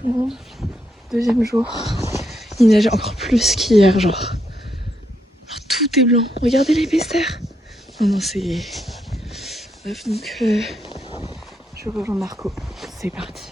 tout le monde. Deuxième jour. Il neige encore plus qu'hier, genre. Tout est blanc. Regardez l'épaisseur. Non, non, c'est... Bref, donc je rejoins Marco. C'est parti.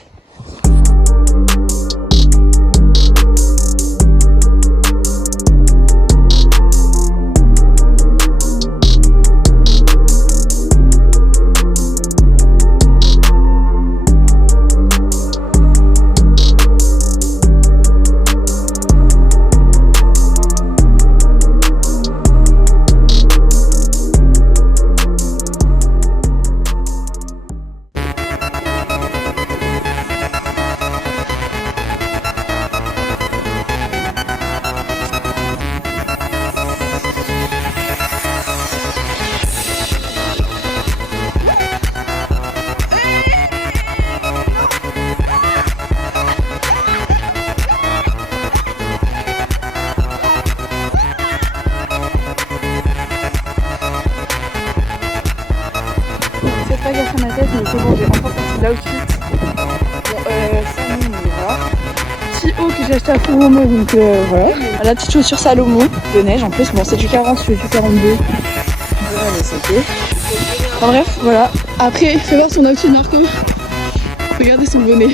Pas gaffe à ma tête, mais c'est bon, j'ai enfin sorti l'outfit. Bon, ça, voilà. Petit haut que j'ai acheté à Furomo, donc voilà. La petite chaussure Salomon de neige en plus. Bon, c'est du 40, je suis du 42. Voilà, mais c'est ok. Enfin bref, voilà. Après, fais voir son outfit, Marco. Regardez son bonnet.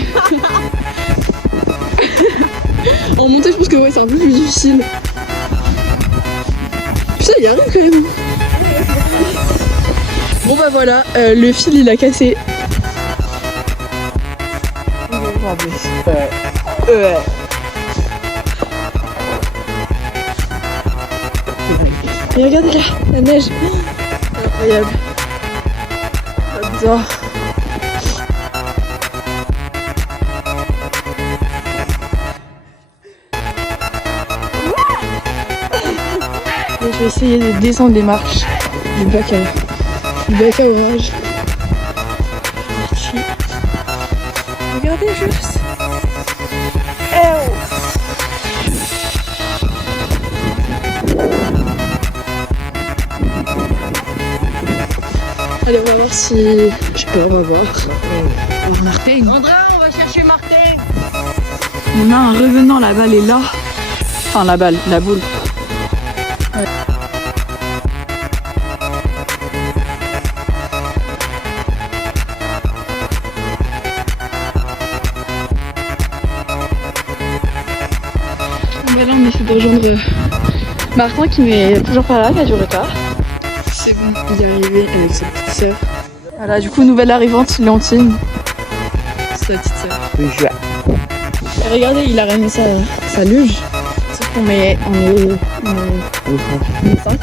En montée, je pense que ouais, c'est un peu plus difficile. Putain, il arrive quand même. Bon bah voilà, le fil il a cassé. Et regardez là, la neige. Incroyable. J'adore. Et je vais essayer de descendre les marches du bac à orage. Regardez juste. Allez, on va voir si... Je sais pas, on va voir. Alors Martin. Andrea, on va chercher Martin. On a un revenant, la balle est là. Enfin la balle, la boule. Ouais. Là on essaie de rejoindre Martin qui n'est toujours pas là, qui a du retard. C'est bon, il est arrivé avec sa petite sœur. Voilà, du coup nouvelle arrivante, Léontine. C'est sa petite sœur. Et regardez, il a ramené sa luge. Sauf qu'on est 5.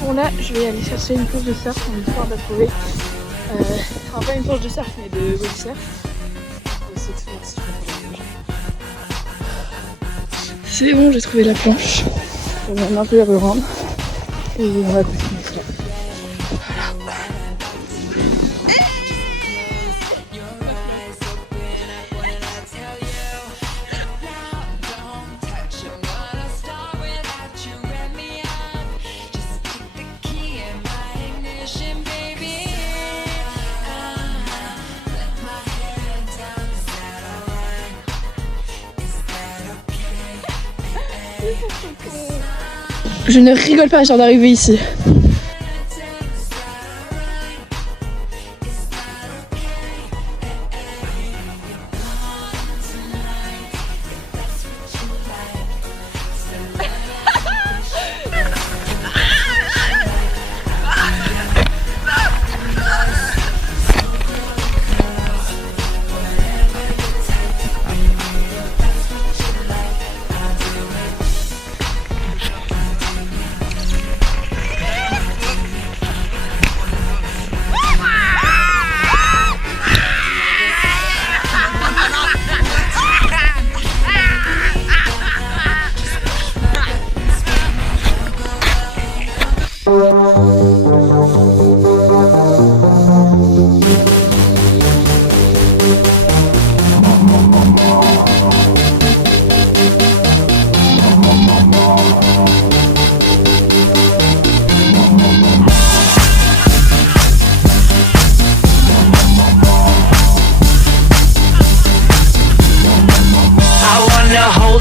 Bon là, je vais aller chercher une planche de surf en histoire de trouver. Enfin pas une planche de surf mais de body surf. C'est bon, j'ai trouvé la planche. On va maintenant je vais revendre. Et on va continuer ça. Je ne rigole pas, je viens d'arriver ici.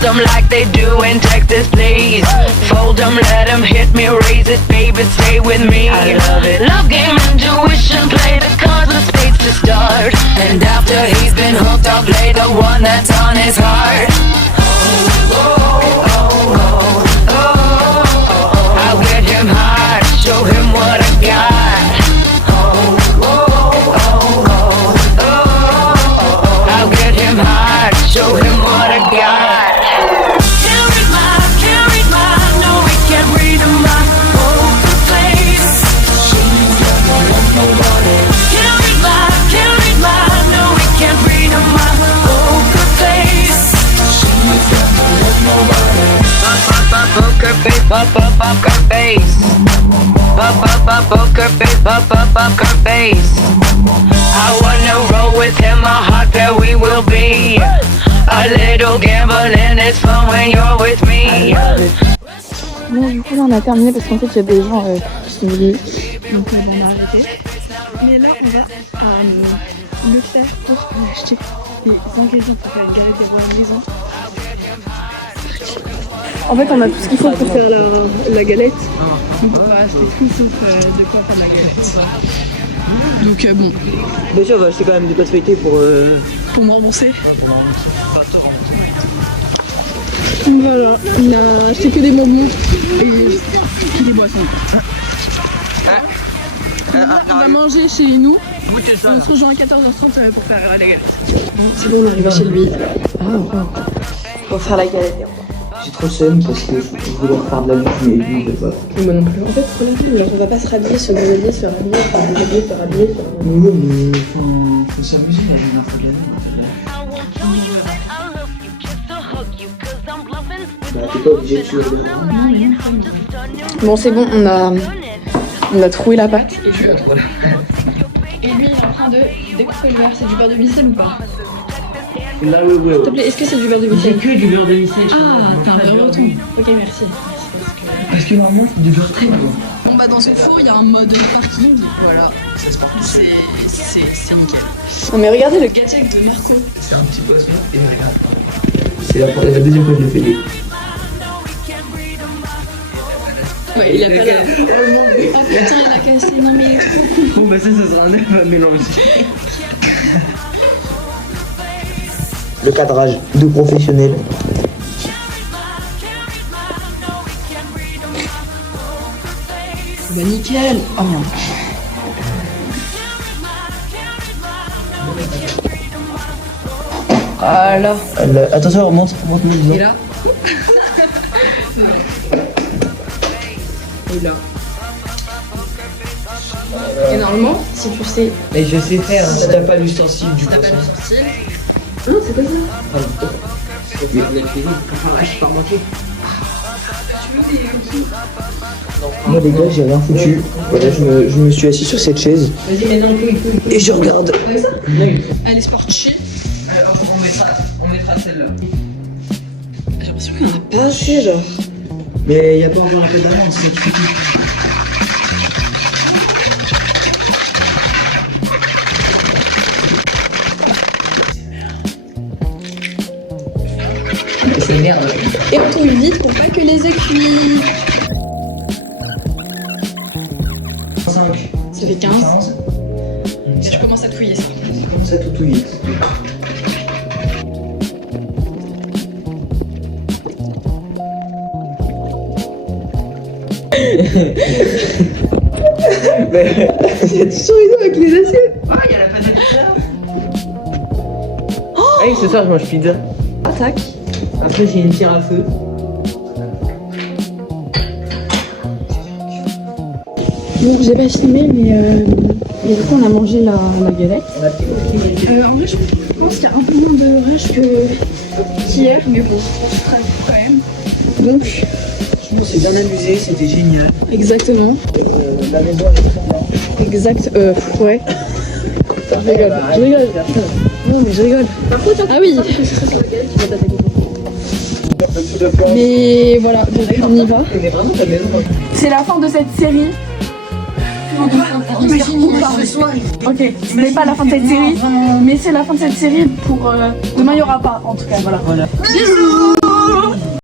Them like they do in Texas, please. Fold them, let them hit me, raise it, baby, stay with me. I love it. Love game, intuition, play the cards with spades to start. And after he's been hooked, I'll play the one that's on his heart. I'll get him hard, show him what I got. I'll get him hard, show him what I got. Poker face, poker face. Poker face, poker face. I wanna roll with him, a hot pair we will be. A little gambling, it's fun when you're with me. Bon, du coup là on a terminé parce qu'en fait il y a des gens qui sont venus, donc on a arrêté. Mais là on va à Leclerc pour acheter des ingrédients pour faire une galette des rois à la maison. En fait on a tout ce qu'il faut pour faire la galette, donc on va acheter tout sauf de quoi faire la galette. Donc bon. Bien sûr on va acheter quand même des pâtes feuilletées pour me rembourser. Donc voilà, on a acheté que des bonbons et des boissons. On va manger chez nous. On se rejoint à 14h30 pour faire la galette. C'est bon, on est arrivé chez lui. Pour faire la galette. j'ai trop seum parce que je voulais refaire de la lutte mais lui il veut pas. Moi non plus. En fait, on va pas se rhabiller, se déshabiller, se rhabiller, se déshabiller, se rhabiller. Oui mais faut s'amuser la jeune afghane. Bah t'es pas obligé de tuer le... Bon c'est bon, on a trouvé la pâte. Et lui il est en train de découper le verre. C'est du beurre de micelle ou pas? Là oui. S'il te plaît, est-ce que c'est du beurre de micelle? C'est que du beurre de micelle. Ah, t'as un beurre tout. Ok, merci. Parce que normalement c'est du beurre très bon. Bon bah dans ce four il y a un mode parking. Voilà, c'est nickel. Non mais regardez le gadget de Marco. C'est un petit poisson et regarde. C'est la deuxième fois que je l'ai payé. Ouais, il a pas la... Oh putain, il a cassé, non mais il est trop cool. Bon bah ça sera un œuf à mélanger. Le cadrage de professionnel. Bah nickel. Oh merde. Voilà. Attention, remonte-le disons. Et là. Et là. Et normalement, si tu sais... Mais je sais faire, si t'as pas l'ustensile du T'as pas poisson. l'ustensile. Non, c'est pas ça. Mais on a cuisiné, je suis pas manqué. Moi les gars, j'ai rien foutu. Voilà, je me suis assis sur cette chaise. Vas-y, mais non, Et je regarde. Allez, c'est parti. On mettra celle-là. J'ai l'impression qu'il y en a pas assez, genre. Mais il y a pas encore un peu d'amande, c'est tout. C'est merde. Et on tourne vite pour pas que les œufs cuisent. 5. Ça fait 15. Si je commence à touiller ça. Comme ça, tout touiller. Mais il y a du chorizo avec les assiettes. Ah, il y a la pâte à pizza. Ah oui, ce soir je mange pizza. Attaque. Après j'ai une tire à feu. Donc j'ai pas filmé mais du coup on a mangé la galette. En vrai je pense qu'il y a un peu moins de rush que qu'hier mais bon on se traque quand même. Donc je On s'est bien amusé, c'était génial. Exactement. La maison est très bien. Exact. Ouais. Je rigole. Je rigole. Non mais je rigole. Ah oui. Mais voilà, donc on y va. Mais vraiment ta maison. C'est la fin de cette série. Ok, ce n'est pas la fin de cette série, mais c'est la fin de cette série pour... demain il n'y aura pas, en tout cas, voilà. Voilà. Bisous.